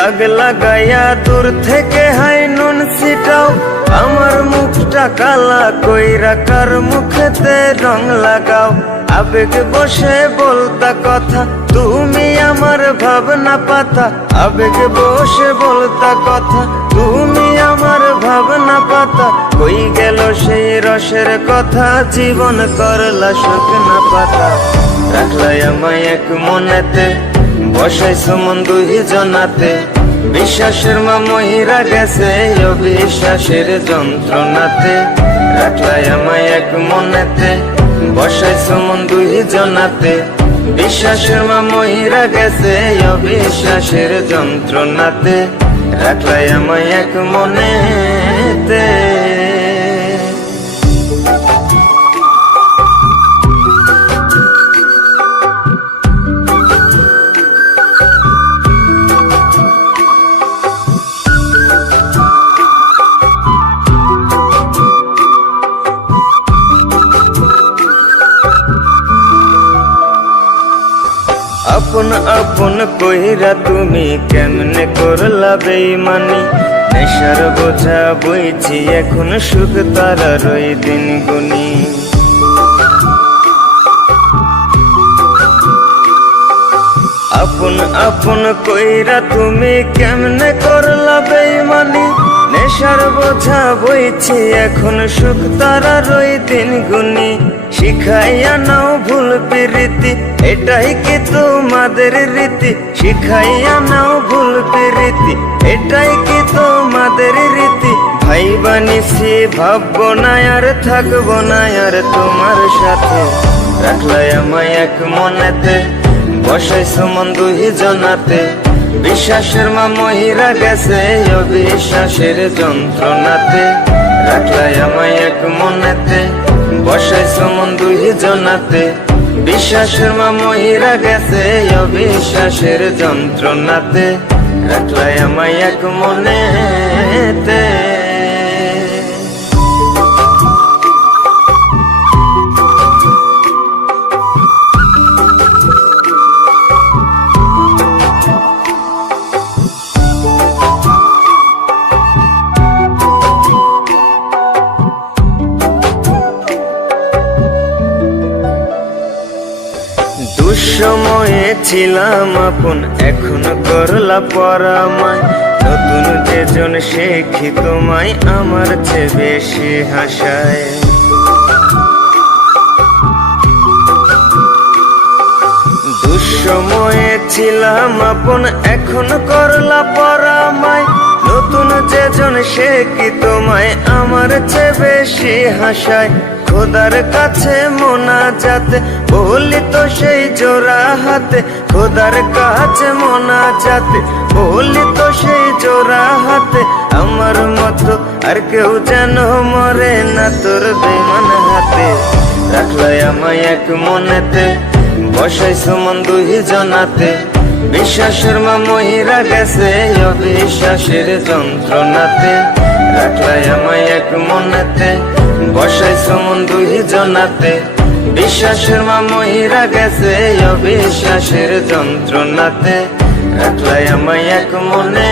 দাগ লাগাইয়া দূর থেকে হাই নুন ছিটাও, আমার মুখটা কালা কইরা কার মুখেতে রং লাগাও। আবেগ বসে বলতা কথা, তুমি আমার ভাবনা পাতা। আবেগ বসে বলতা কথা, তুমি আমার ভাবনা পাতা। কই গেল সেই রসের কথা, জীবন করলা শুকনা পাতা। রাখলাই আমায় এক মনেতে, বসাইছো মন দুই জনাতে। বিশ্বাসের মা মহিরা গেছে অবিশ্বাসের যন্ত্রণাতে। রাখলাই আমায় এক মনেতে, বসাইছো মন দুই জনাতে। বিশ্বাসের মা মহিরা গেছে অবিশ্বাসের যন্ত্রণাতে। রাখলাই আমায় এক মনেতে। আপন আপন কইরা তুমি কেমনে করলা বেইমানি। নেশার বোঝা বইছি এখন সুখ তারার ওই দিন গুনি। আপন আপন কইরা তুমি কেমনে করলা বেইমানি। নেশার বোঝা বইছি এখন সুখ তারার ওই দিন গুনি। শিখাইয়া নাও ভুল প্রীতি, এটাই কি তোমাদের রীতি। শিখাইয়া নাও ভুল প্রীতি, এটাই কি তোমাদের রীতি। ভাই বানিছি ভাববো না আর থাকবো না আর তোমার সাথে। রাখলাই আমায় এক মনেতে, বসাইছো মন দুই জনাতে। বিশ্বাসের মা মহিরা গেছে অবিশ্বাসের যন্ত্রণাতে। রাখলাই আমায় এক মনেতে, বসাইছো মন দুই জনাতে। বিশ্বাসের মা মহিরা গেছে অবিশ্বাসের যন্ত্রণাতে। রাখলাই আমায় এক মনেতে। দুঃসময়ে ছিলাম আপন, এখন করলা পরামায়। নতুন যেজন শেখি তোমায় আমার চেয়ে বেশি হাসায়। দুঃসময়ে ছিলাম আপন, এখন করলা পরামায়। নতুন যেজন শেখি তোমায় আমার চেয়ে বেশি হাসায়। খোদার কাছে মোনাজাতে বলি তো সেই জোড়া হাতে। খোদার কাছে মোনাজাতে বলি তো সেই জোড়া হাতে। আমার মতো আর কেউ যেন মরে না তোর বেমান হাতে। রাখলাই আমায় এক মনেতে, বসাইছো মন দুই জনাতে। বিশ্বাসের মা মহিরা গেছে অবিশ্বাসের যন্ত্রণাতে। রাখলাই আমায় এক মনেতে, বসাইছো মন দুই জনাতে। বিশ্বাসের মা মহিরা গেছে অবিশ্বাসের যন্ত্রণাতে। রাখলাই আমায় এক মনে।